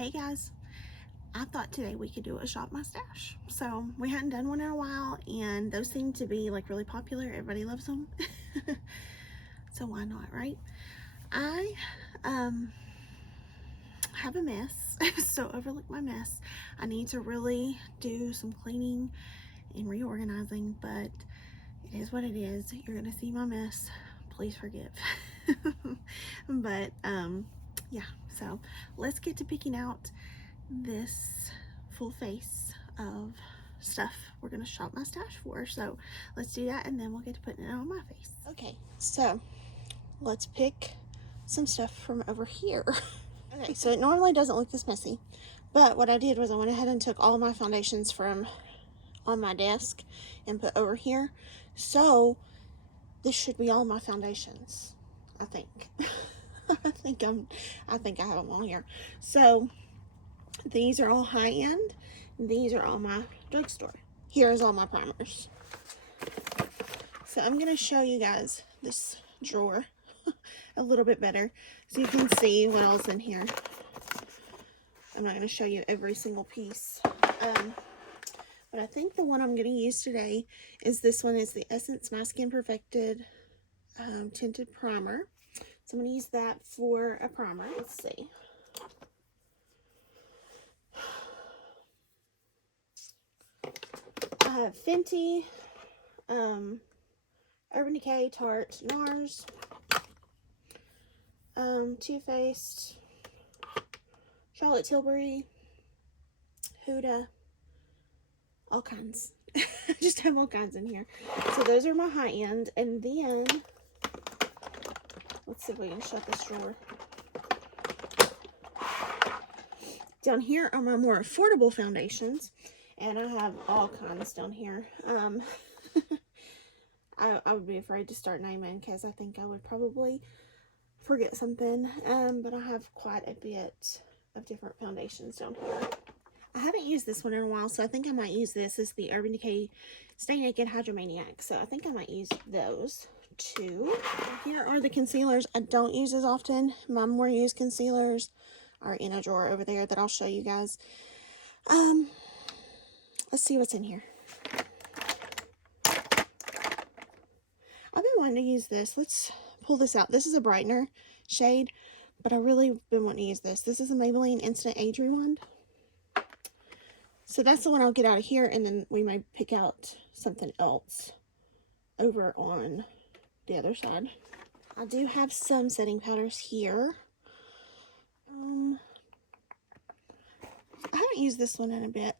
Hey guys, I thought today we could do a shop my stash. So we hadn't done one in a while, and those seem to be like really popular. Everybody loves them. So why not, right? I have a mess, so overlook my mess. I need to really do some cleaning and reorganizing, but it is what it is. You're gonna see my mess. Please forgive. But yeah, so let's get to picking out this full face of stuff we're gonna shop my stash for. So let's do that, and then we'll get to putting it on my face. Okay, so let's pick some stuff from over here. Okay, so it normally doesn't look this messy, but what I did was I went ahead and took all my foundations from on my desk and put over here. So this should be all my foundations, I think. I think I have them all here. So these are all high-end. These are all my drugstore. Here's all my primers. So I'm going to show you guys this drawer a little bit better so you can see what else in here. I'm not going to show you every single piece. But I think the one I'm going to use today is this one. Is the Essence My Skin Perfected Tinted Primer. So I'm going to use that for a primer. Let's see. I have Fenty, Urban Decay, Tarte, NARS, Too Faced, Charlotte Tilbury, Huda, all kinds. I just have all kinds in here. So those are my high end. And then, let's see if we can shut this drawer. Down here are my more affordable foundations. And I have all kinds down here. I would be afraid to start naming because I think I would probably forget something. But I have quite a bit of different foundations down here. I haven't used this one in a while, so I think I might use this. It's the Urban Decay Stay Naked Hydromaniac. So I think I might use those too. Here are the concealers I don't use as often. My more used concealers are in a drawer over there that I'll show you guys. Let's see what's in here. I've been wanting to use this. Let's pull this out. This is a brightener shade, but I really been wanting to use this. This is a Maybelline Instant Age Rewind. So that's the one I'll get out of here, and then we may pick out something else over on the other side. I do have some setting powders here. I haven't used this one in a bit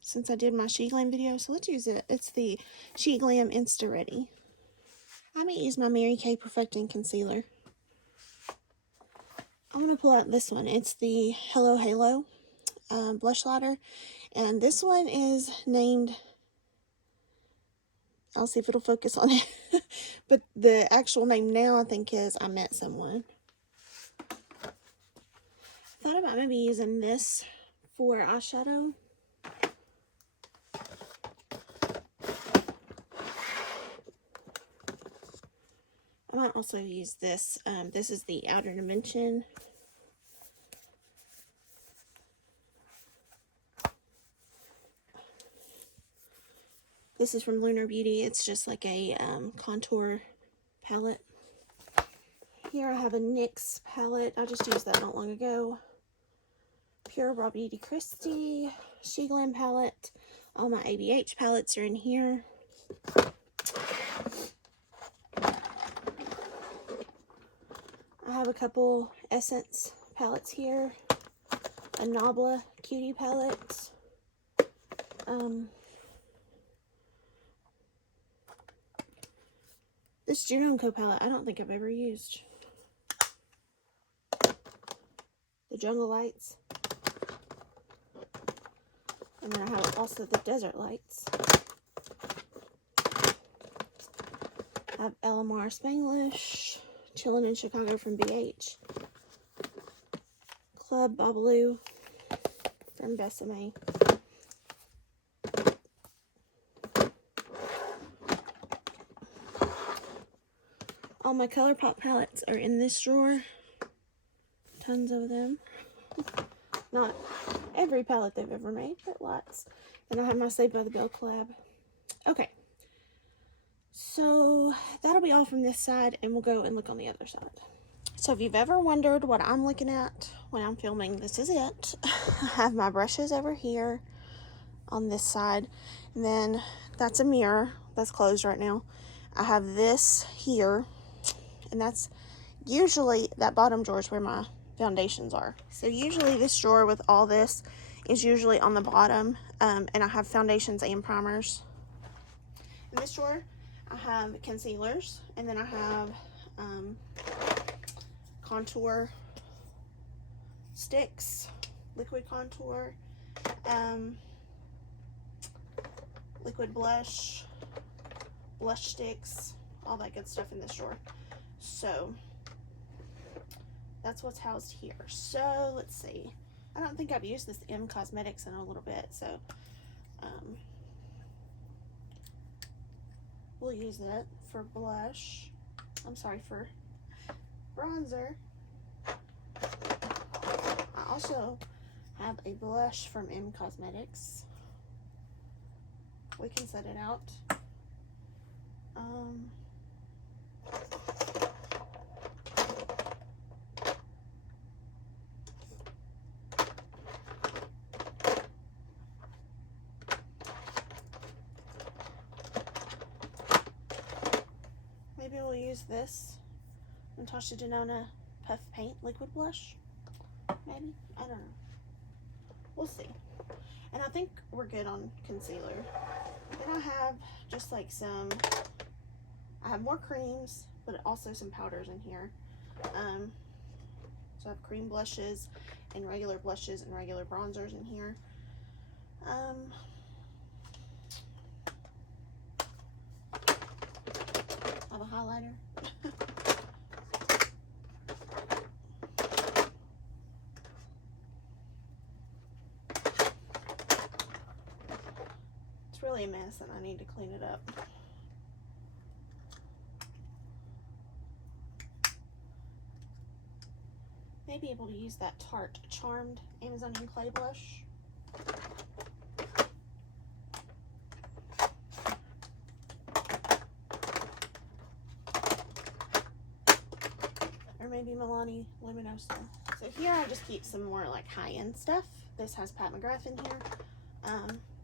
since I did my She Glam video, so let's use it. It's the She Glam Insta Ready. I'm going to use my Mary Kay Perfecting Concealer. I'm going to pull out this one. It's the Hello Halo blush lighter. And this one is named, I'll see if it'll focus on it. But the actual name now, I think, is I Met Someone. I thought about maybe using this for eyeshadow. I might also use this. This is the Outer Dimension. This is from Lunar Beauty. It's just like a contour palette. Here I have a NYX palette. I just used that not long ago. Pure Raw Beauty Christie. She Glam palette. All my ABH palettes are in here. I have a couple Essence palettes here. A Nabla Cutie palette. This Juno & Co palette, I don't think I've ever used. The Jungle Lights. And then I have also the Desert Lights. I have LMR Spanglish. Chillin' in Chicago from BH. Club Babalu from Besame. All my ColourPop palettes are in this drawer. Tons of them. Not every palette they've ever made, but lots. And I have my Saved by the Bell collab. Okay. So that'll be all from this side, and we'll go and look on the other side. So if you've ever wondered what I'm looking at when I'm filming, this is it. I have my brushes over here on this side, and then that's a mirror that's closed right now. I have this here, and that's usually, that bottom drawer is where my foundations are. So usually this drawer with all this is usually on the bottom, and I have foundations and primers. In this drawer, I have concealers, and then I have contour sticks, liquid contour, liquid blush, blush sticks, all that good stuff in this drawer. So that's what's housed here. So let's see. I don't think I've used this M Cosmetics in a little bit, so we'll use it for blush. I'm sorry, for bronzer. I also have a blush from M Cosmetics. We can set it out. Maybe we'll use this Natasha Denona Puff Paint Liquid Blush. Maybe? I don't know. We'll see. And I think we're good on concealer. Then I have just like I have more creams, but also some powders in here. So I have cream blushes and regular blushes and regular bronzers in here. I have a highlighter. It's really a mess and I need to clean it up. May be able to use that Tarte Charmed Amazonian Clay blush. Or maybe Milani Luminosa. So here I just keep some more like high-end stuff. This has Pat McGrath in here.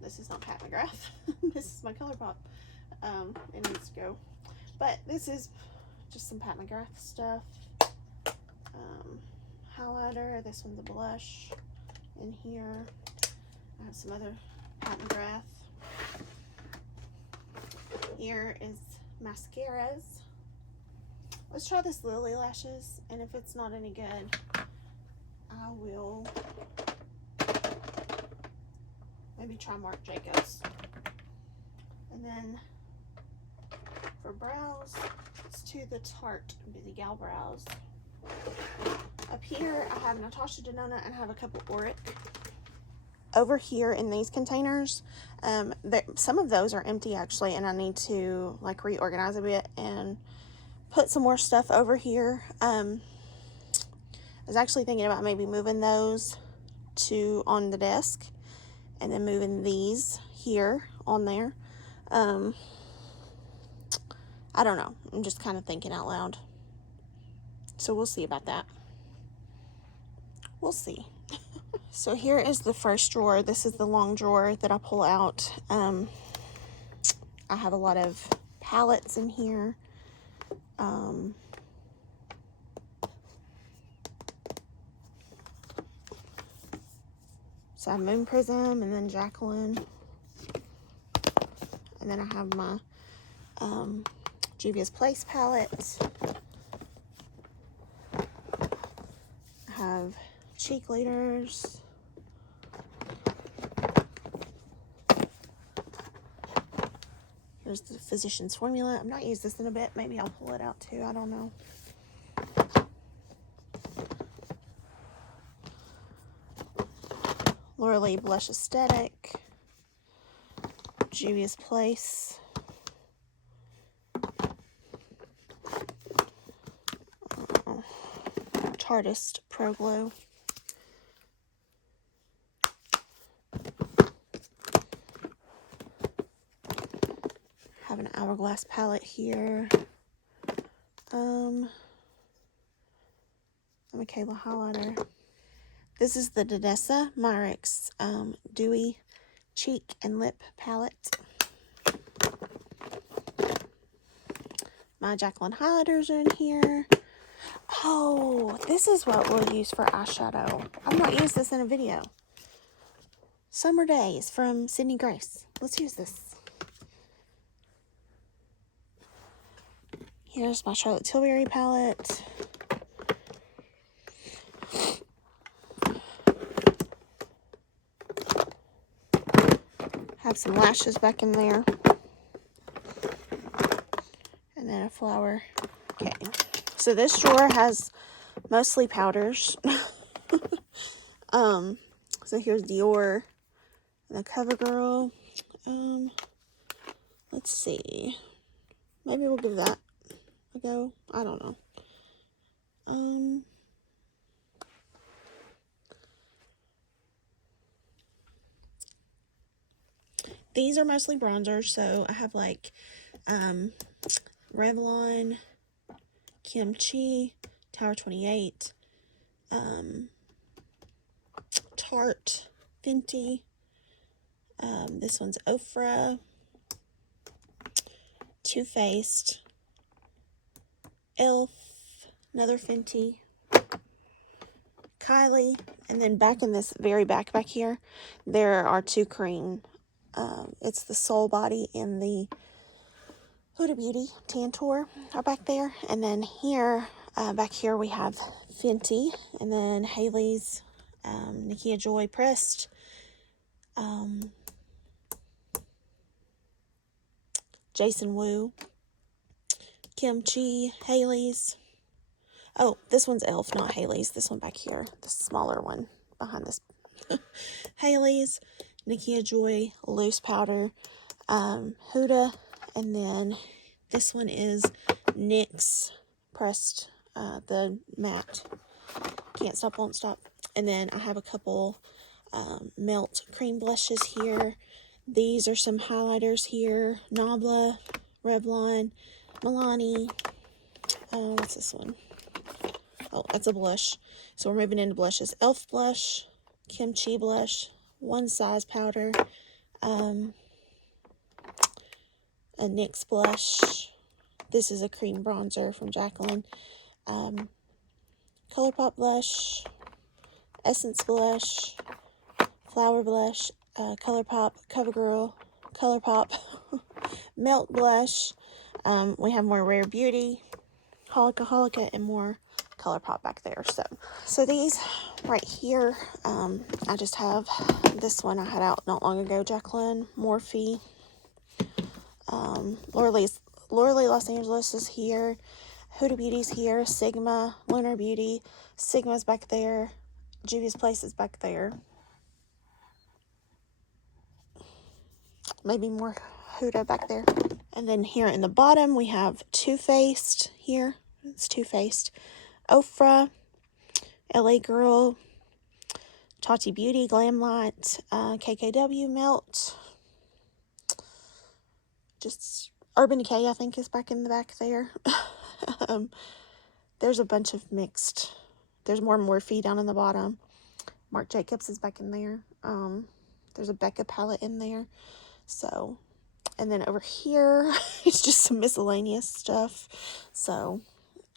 This is not Pat McGrath. This is my ColourPop. It needs to go. But this is just some Pat McGrath stuff. Highlighter. This one's a blush in here. I have some other Pat McGrath. Here is mascaras. Let's try this Lily Lashes, and if it's not any good, I will maybe try Marc Jacobs. And then for brows, let's do the Tarte Busy Gal Brows. Up here, I have Natasha Denona and I have a couple Auric. Over here in these containers, some of those are empty actually, and I need to like reorganize a bit and put some more stuff over here. I was actually thinking about maybe moving those to on the desk and then moving these here on there. I don't know. I'm just kind of thinking out loud. So we'll see about that. We'll see. So here is the first drawer. This is the long drawer that I pull out. I have a lot of palettes in here. So I have Moon Prism and then Jacqueline. And then I have my Juvia's Place palette. I have cheek leaders. Here's the Physicians Formula. I've not used this in a bit. Maybe I'll pull it out too. I don't know. Laura Lee Blush Aesthetic. Juvia's Place. Tartist Pro Glow. have an Hourglass palette here. A Michaela highlighter. This is the Natasha Myrix Dewy Cheek and Lip Palette. My Jacqueline highlighters are in here. Oh, this is what we'll use for eyeshadow. I've not used this in a video. Summer Days from Sydney Grace. Let's use this. Here's my Charlotte Tilbury palette. Have some lashes back in there. And then a flower. Okay. So this drawer has mostly powders. So here's Dior and the CoverGirl. Let's see. Maybe we'll give that a go. I don't know. These are mostly bronzers, so I have like Revlon, Kimchi, Tower 28, Tarte, Fenty. This one's Ofra, Too Faced, Elf, another Fenty, Kylie, and then back in this very back here, there are two cream. It's the Soul Body and the Huda Beauty Tantour are back there. And then here, back here we have Fenty, and then Hailey's, Nikia Joy Pressed, Jason Wu, Kimchi, Hailey's. Oh, this one's Elf, not Hailey's. This one back here, the smaller one behind this. Hailey's, Nikia Joy Loose Powder, Huda, and then this one is NYX Pressed, the matte Can't Stop, Won't Stop. And then I have a couple Melt cream blushes here. These are some highlighters here. Nabla, Revlon, Milani. What's this one? Oh, that's a blush. So we're moving into blushes. Elf blush, Kimchi blush, One Size powder, a NYX blush. This is a cream bronzer from Jacqueline. ColourPop blush, Essence blush, Flower blush, ColourPop, CoverGirl, ColourPop, Melt blush. We have more Rare Beauty, Holika, and more ColourPop back there. So these right here, I just have this one I had out not long ago, Jacqueline, Morphe, Laura Lee Los Angeles is here, Huda Beauty's here, Sigma, Lunar Beauty, Sigma's back there, Juvia's Place is back there. Maybe more Huda back there. And then here in the bottom, we have Too Faced here. It's Too Faced. Ofra, LA Girl, Tati Beauty, Glam Light, KKW, Melt. Just Urban Decay, I think, is back in the back there. There's a bunch of mixed. There's more Morphe down in the bottom. Marc Jacobs is back in there. There's a Becca palette in there. So, and then over here, it's just some miscellaneous stuff. So,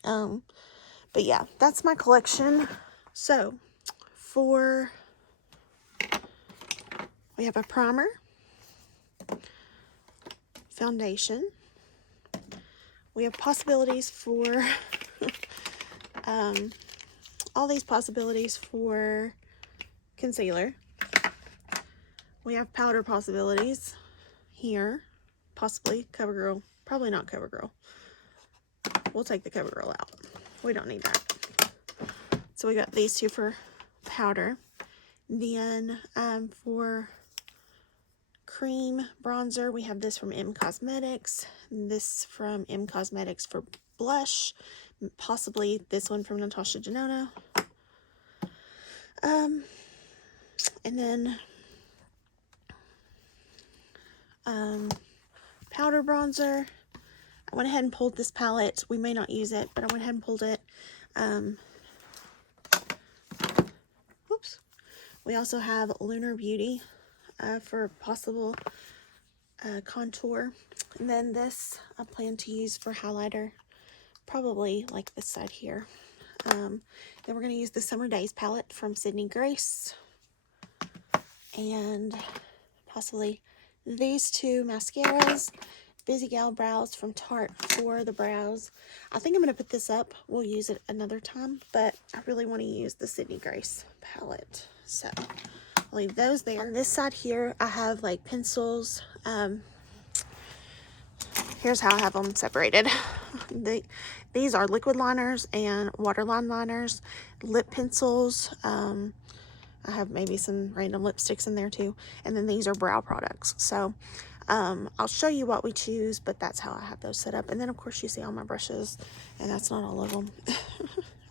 but yeah, that's my collection. So, we have a primer, foundation. We have possibilities for, all these possibilities for concealer. We have powder possibilities here, possibly CoverGirl, probably not CoverGirl. We'll take the CoverGirl out. We don't need that. So we got these two for powder. Then for cream bronzer, we have this from M Cosmetics, this from M Cosmetics for blush, possibly this one from Natasha Denona. And then powder bronzer. I went ahead and pulled this palette. We may not use it, but I went ahead and pulled it. Whoops. We also have Lunar Beauty for possible contour. And then this I plan to use for highlighter, probably like this side here. Then we're going to use the Summer Days palette from Sydney Grace. And possibly these two mascaras. Busy Gal Brows from Tarte for the brows. I think I'm going to put this up. We'll use it another time, but I really want to use the Sydney Grace palette. So I'll leave those there. On this side here, I have like pencils. Here's how I have them separated. These are liquid liners and waterline liners, lip pencils. I have maybe some random lipsticks in there too. And then these are brow products. So I'll show you what we choose, but that's how I have those set up. And then of course you see all my brushes, and that's not all of them.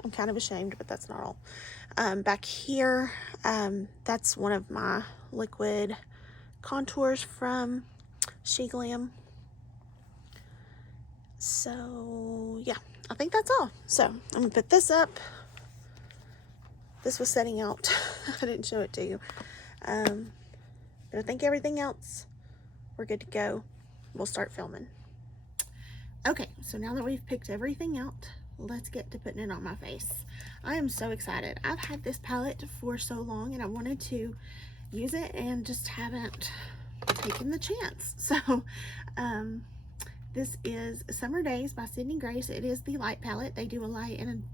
I'm kind of ashamed, but that's not all. Back here, that's one of my liquid contours from She Glam. So yeah, I think that's all. So I'm gonna put this up. This was setting out. I didn't show it to you. But I think everything else, we're good to go. We'll start filming. Okay, so now that we've picked everything out, let's get to putting it on my face. I am so excited. I've had this palette for so long and I wanted to use it and just haven't taken the chance. So this is Summer Days by Sydney Grace. It is the light palette. They do a light and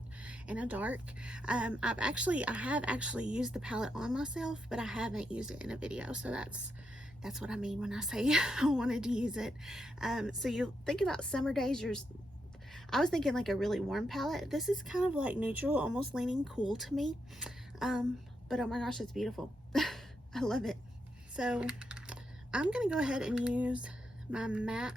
a dark. I have actually used the palette on myself, but I haven't used it in a video. So that's what I mean when I say I wanted to use it. So you think about Summer Days, I was thinking like a really warm palette. This is kind of like neutral, almost leaning cool to me. But oh my gosh, it's beautiful. I love it. So I'm gonna go ahead and use my MAC.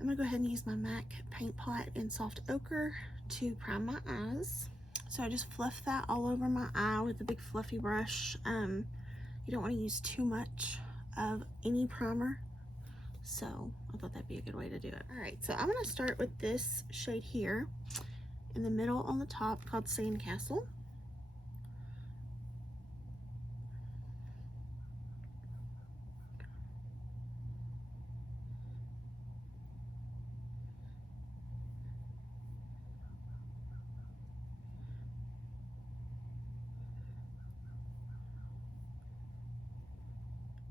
I'm gonna go ahead and use my MAC Paint Pot in Soft Ochre to prime my eyes. So I just fluff that all over my eye with a big fluffy brush. You don't want to use too much of any primer, so I thought that'd be a good way to do it. All right, so I'm going to start with this shade here in the middle on the top called Sandcastle.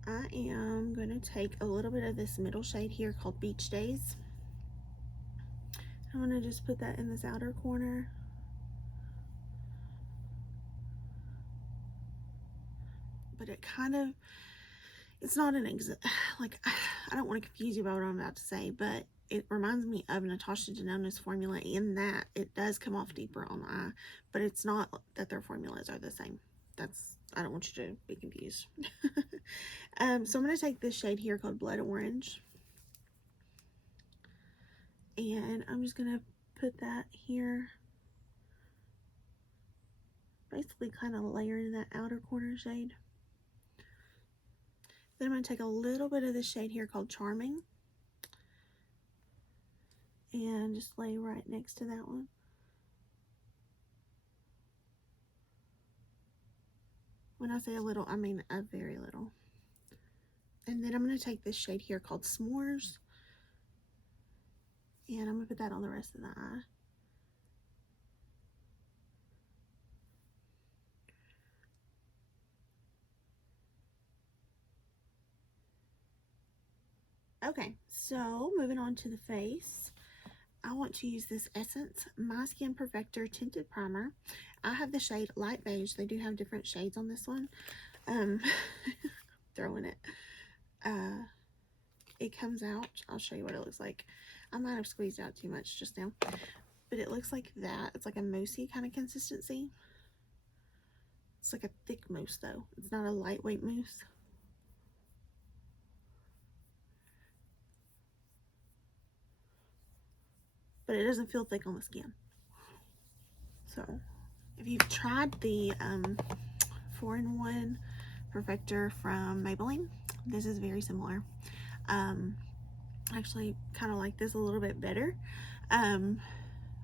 I am going to take a little bit of this middle shade here called Beach Days. I'm going to just put that in this outer corner. But it kind of, it's not an like, I don't want to confuse you about what I'm about to say, but it reminds me of Natasha Denona's formula in that it does come off deeper on the eye, but it's not that their formulas are the same. I don't want you to be confused. So I'm going to take this shade here called Blood Orange. And I'm just going to put that here. Basically kind of layering that outer corner shade. Then I'm going to take a little bit of this shade here called Charming. And just lay right next to that one. When I say a little, I mean a very little. And then I'm going to take this shade here called S'mores. And I'm going to put that on the rest of the eye. Okay, so moving on to the face. I want to use this Essence My Skin Perfector Tinted Primer. I have the shade Light Beige. They do have different shades on this one. Throwing it. It comes out. I'll show you what it looks like. I might have squeezed out too much just now. But it looks like that. It's like a moussey kind of consistency. It's like a thick mousse though. It's not a lightweight mousse. But it doesn't feel thick on the skin. So if you've tried the 4-in-1 Perfector from Maybelline, this is very similar. I actually kind of like this a little bit better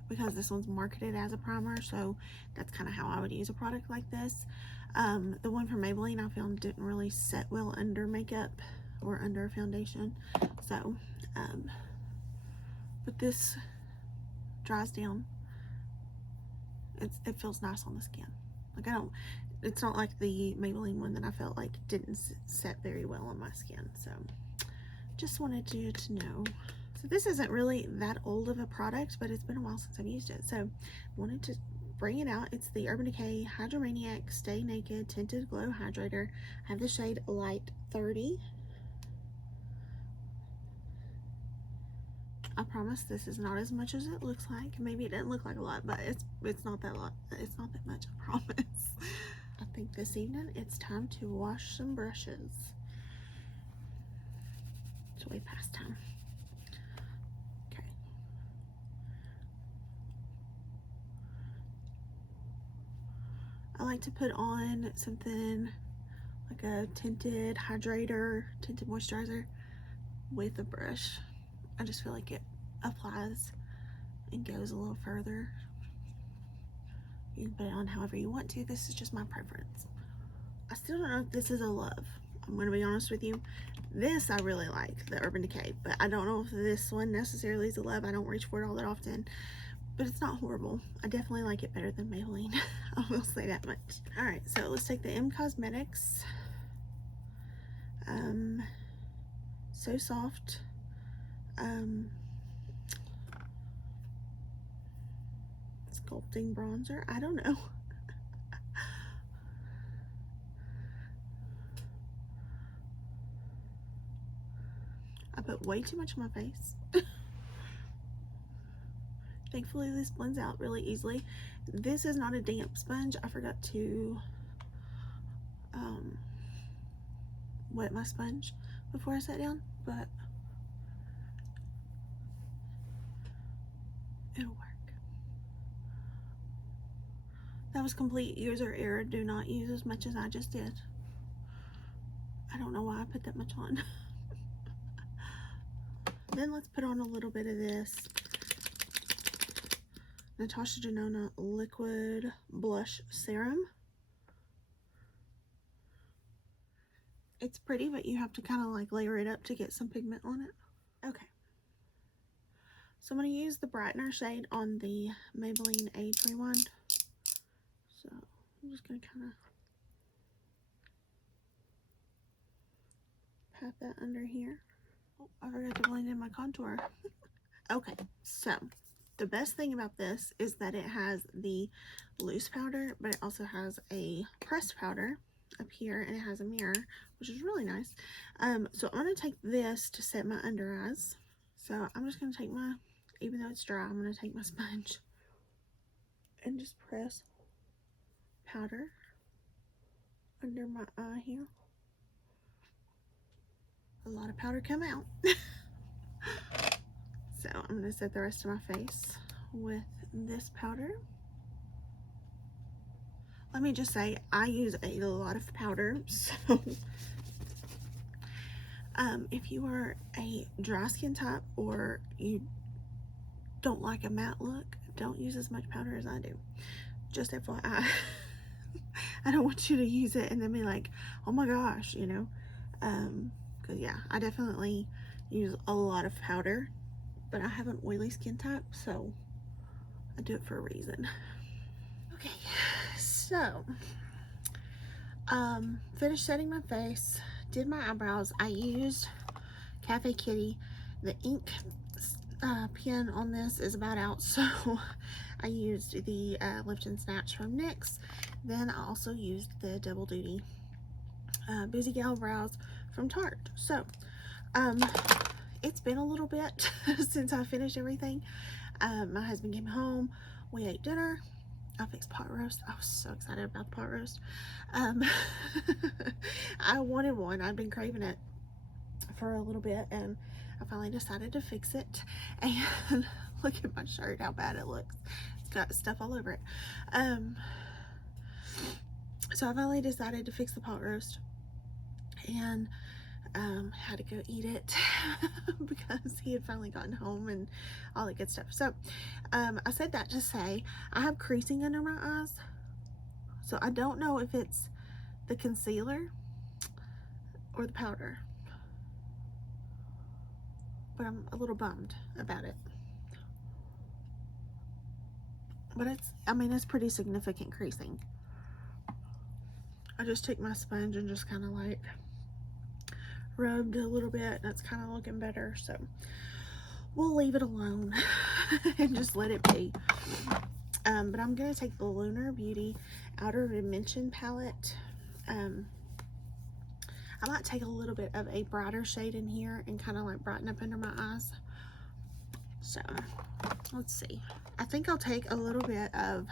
because this one's marketed as a primer, so that's kind of how I would use a product like this. The one from Maybelline I found didn't really set well under makeup or under foundation, so but this dries down. It feels nice on the skin. Like it's not like the Maybelline one that I felt like didn't set very well on my skin. So just wanted you to know. So this isn't really that old of a product, but it's been a while since I've used it. So wanted to bring it out. It's the Urban Decay Hydromaniac Stay Naked Tinted Glow Hydrator. I have the shade Light 30. I promise this is not as much as it looks like. Maybe it doesn't look like a lot, but it's not that lot. It's not that much, I promise. I think this evening it's time to wash some brushes. It's way past time. Okay. I like to put on something like a tinted hydrator, tinted moisturizer with a brush. I just feel like it applies and goes a little further. You can put it on however you want to. This is just my preference. I still don't know if this is a love. I'm going to be honest with you. This I really like, the Urban Decay, but I don't know if this one necessarily is a love. I don't reach for it all that often, but it's not horrible. I definitely like it better than Maybelline. I will say that much. All right, so let's take the M Cosmetics So Soft sculpting bronzer. I don't know. I put way too much on my face. Thankfully this blends out really easily. This is not a damp sponge. I forgot to wet my sponge before I sat down, but it'll work. That was complete user error. Do not use as much as I just did. I don't know why I put that much on. Then let's put on a little bit of this Natasha Denona Liquid Blush Serum. It's pretty, but you have to kind of like layer it up to get some pigment on it. Okay. So I'm going to use the brightener shade on the Maybelline Age Rewind. So I'm just going to kind of pat that under here. Oh, I forgot to blend in my contour. Okay, so the best thing about this is that it has the loose powder, but it also has a pressed powder up here, and it has a mirror, which is really nice. So I'm going to take this to set my under eyes. So I'm just going to take my, even though it's dry, I'm going to take my sponge and just press powder under my eye here. A lot of powder come out. So I'm going to set the rest of my face with this powder. Let me just say, I use a lot of powder, so if you are a dry skin type or you don't like a matte look, don't use as much powder as I do. Just FYI. I don't want you to use it and then be like, oh my gosh, you know, because yeah, I definitely use a lot of powder, but I have an oily skin type, so I do it for a reason. Okay, so finished setting my face, did my eyebrows. I used Cafe Kitty. The ink pen on this is about out, so I used the Lift and Snatch from NYX. Then I also used the Double Duty Boozy Gal Brows from Tarte. So it's been a little bit since I finished everything. My husband came home, we ate dinner, I fixed pot roast. I was so excited about the pot roast. I wanted one. I'd been craving it for a little bit, and I finally decided to fix it. And look at my shirt, how bad it looks. It's got stuff all over it. So I finally decided to fix the pot roast, and Had to go eat it because he had finally gotten home and all that good stuff. So I said that to say I have creasing under my eyes, so I don't know if it's the concealer or the powder, but I'm a little bummed about it. But I mean, it's pretty significant creasing. I just took my sponge and just kind of like rubbed a little bit. That's kind of looking better, so we'll leave it alone and just let it be. But I'm gonna take the Lunar Beauty Outer Dimension palette. I might take a little bit of a brighter shade in here and kind of like brighten up under my eyes. So let's see. I think I'll take a little bit of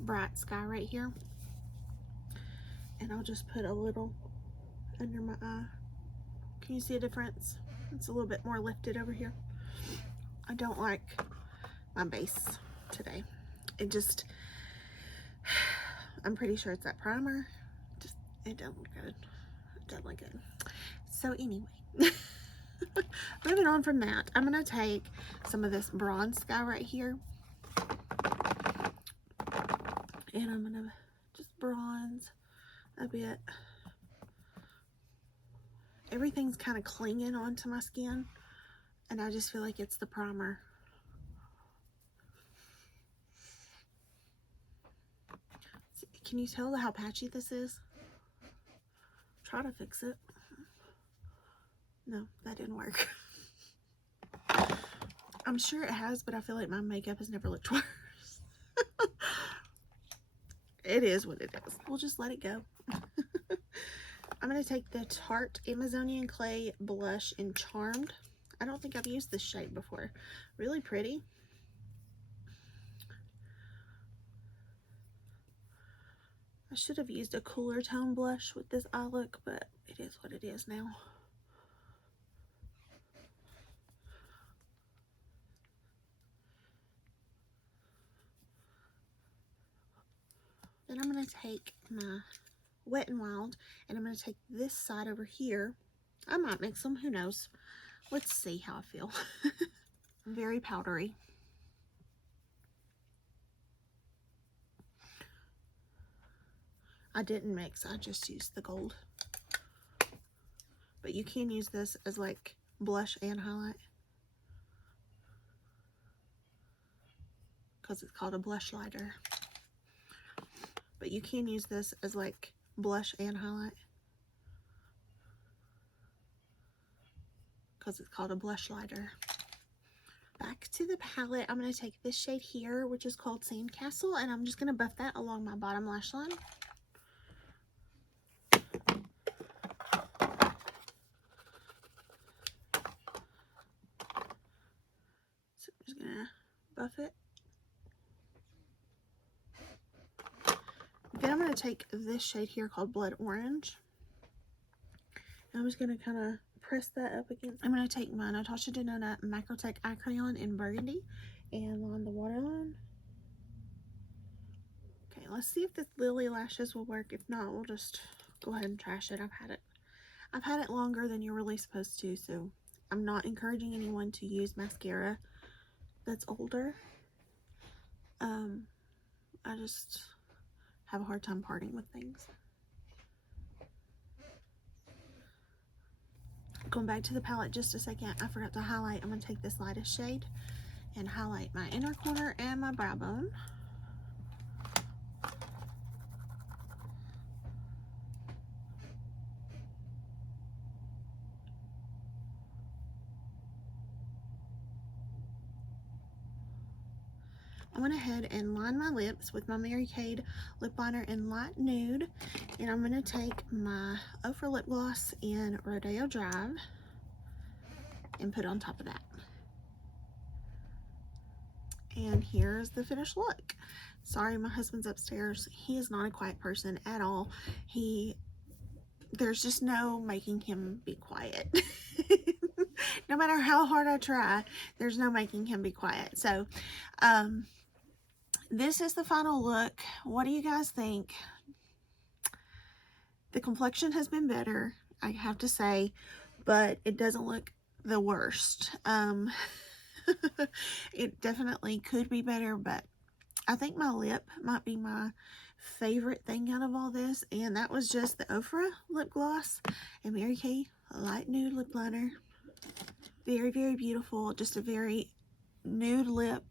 Bright Sky right here, and I'll just put a little under my eye. Can you see a difference? It's a little bit more lifted over here. I don't like my base today. It just, I'm pretty sure it's that primer. Just, it doesn't look good. It doesn't look good. So anyway, moving on from that, I'm gonna take some of this Bronze Sky right here, and I'm gonna just bronze a bit. Everything's kind of clinging onto my skin, and I just feel like it's the primer. Can you tell how patchy this is? Try to fix it. No, that didn't work. I'm sure it has, but I feel like my makeup has never looked worse. It is what it is. We'll just let it go. I'm going to take the Tarte Amazonian Clay Blush in Charmed. I don't think I've used this shade before. Really pretty. I should have used a cooler tone blush with this eye look, but it is what it is now. Then I'm going to take my Wet n Wild, and I'm going to take this side over here. I might mix them, who knows. Let's see how I feel. Very powdery. I didn't mix, I just used the gold. But you can use this as like blush and highlight, because it's called a blush lighter. But you can use this as like blush and highlight, because it's called a blush lighter. Back to the palette, I'm going to take this shade here, which is called Sandcastle, and I'm just going to buff that along my bottom lash line. So I'm just going to buff it. Then I'm going to take this shade here called Blood Orange. And I'm just going to kind of press that up again. I'm going to take my Natasha Denona Macrotech Eye Crayon in Burgundy and line the waterline. Okay, let's see if this Lily Lashes will work. If not, we'll just go ahead and trash it. I've had it longer than you're really supposed to, so I'm not encouraging anyone to use mascara that's older. I just have a hard time parting with things. Going back to the palette just a second, I forgot to highlight. I'm going to take this lightest shade and highlight my inner corner and my brow bone. I went ahead and lined my lips with my Mary Kay lip liner in light nude, and I'm going to take my Ofra lip gloss in Rodeo Drive and put it on top of that. And here's the finished look. Sorry, my husband's upstairs. He is not a quiet person at all. There's just no making him be quiet. No matter how hard I try, there's no making him be quiet. So, this is the final look. What do you guys think? The complexion has been better. I have to say, but it doesn't look the worst. It definitely could be better, but I think my lip might be my favorite thing out of all this, and that was just the Ofra lip gloss and Mary Kay light nude lip liner. Very, very beautiful. Just a very nude lip.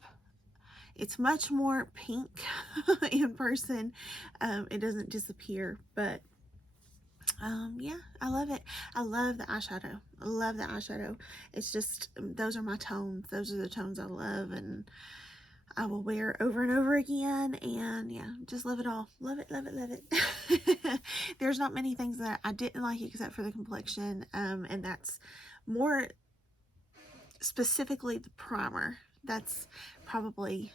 It's much more pink in person. It doesn't disappear, but yeah, I love it. I love the eyeshadow. I love the eyeshadow. It's just, those are my tones. Those are the tones I love, and I will wear over and over again, and yeah, just love it all. Love it, love it, love it. There's not many things that I didn't like except for the complexion, and that's more specifically the primer. That's probably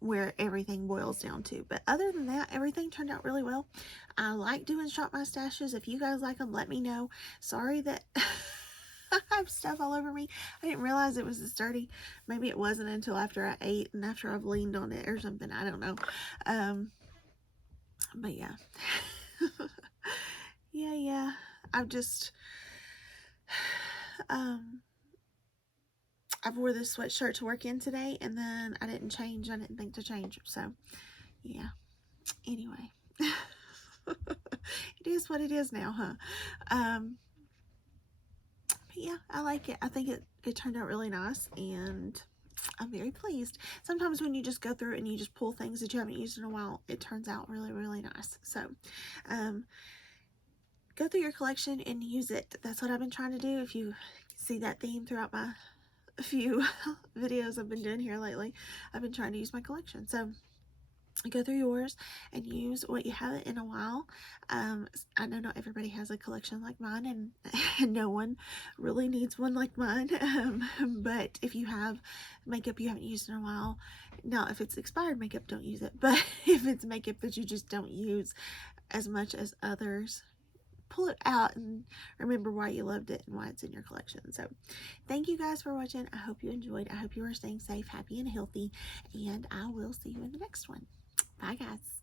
where everything boils down to. But other than that, everything turned out really well. I like doing shop my stashes. If you guys like them, let me know. Sorry that I have stuff all over me. I didn't realize it was this dirty. Maybe it wasn't until after I ate and after I've leaned on it or something. I don't know. But yeah. Yeah. I've just I wore this sweatshirt to work in today, and then I didn't change. I didn't think to change. So yeah. Anyway. It is what it is now, huh? But yeah, I like it. I think it turned out really nice, and I'm very pleased. Sometimes when you just go through it and you just pull things that you haven't used in a while, it turns out really, really nice. So go through your collection and use it. That's what I've been trying to do. If you see that theme throughout my few videos I've been doing here lately, I've been trying to use my collection. So go through yours and use what you haven't in a while. I know not everybody has a collection like mine, and no one really needs one like mine. But if you have makeup you haven't used in a while, now if it's expired makeup, don't use it. But if it's makeup that you just don't use as much as others, pull it out and remember why you loved it and why it's in your collection. So thank you guys for watching. I hope you enjoyed. I hope you are staying safe, happy, and healthy, and I will see you in the next one. Bye, guys.